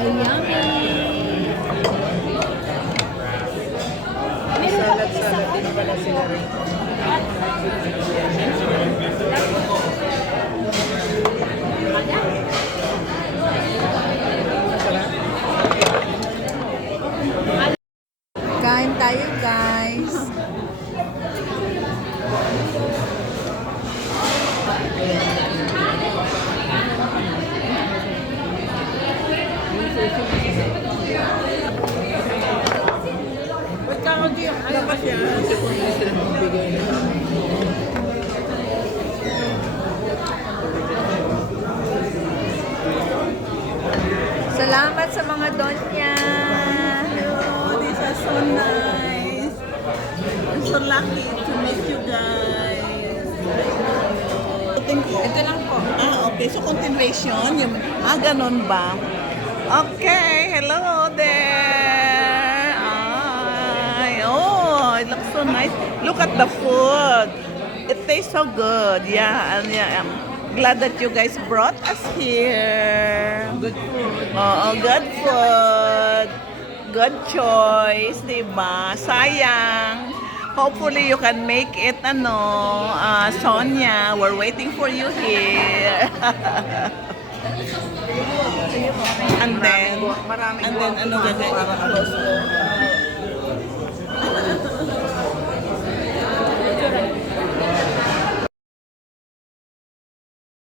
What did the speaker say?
Ay, yummy! Meron pa Salad din pala sila rin. Kain tayo, guys. Dapat yan. Bigay na. Salamat sa mga donya. Oh, these are so nice. I'm so lucky to meet you guys. Ito lang po. Okay. So, continuation. Ganon ba? Okay. Hello there. It looks so nice. Look at the food. It tastes so good. Yeah, and yeah, I'm glad that you guys brought us here. Good food. Good food. Good choice, diba? Sayang. Hopefully you can make it, Sonia. We're waiting for you here. and then, gagawin? Close mo.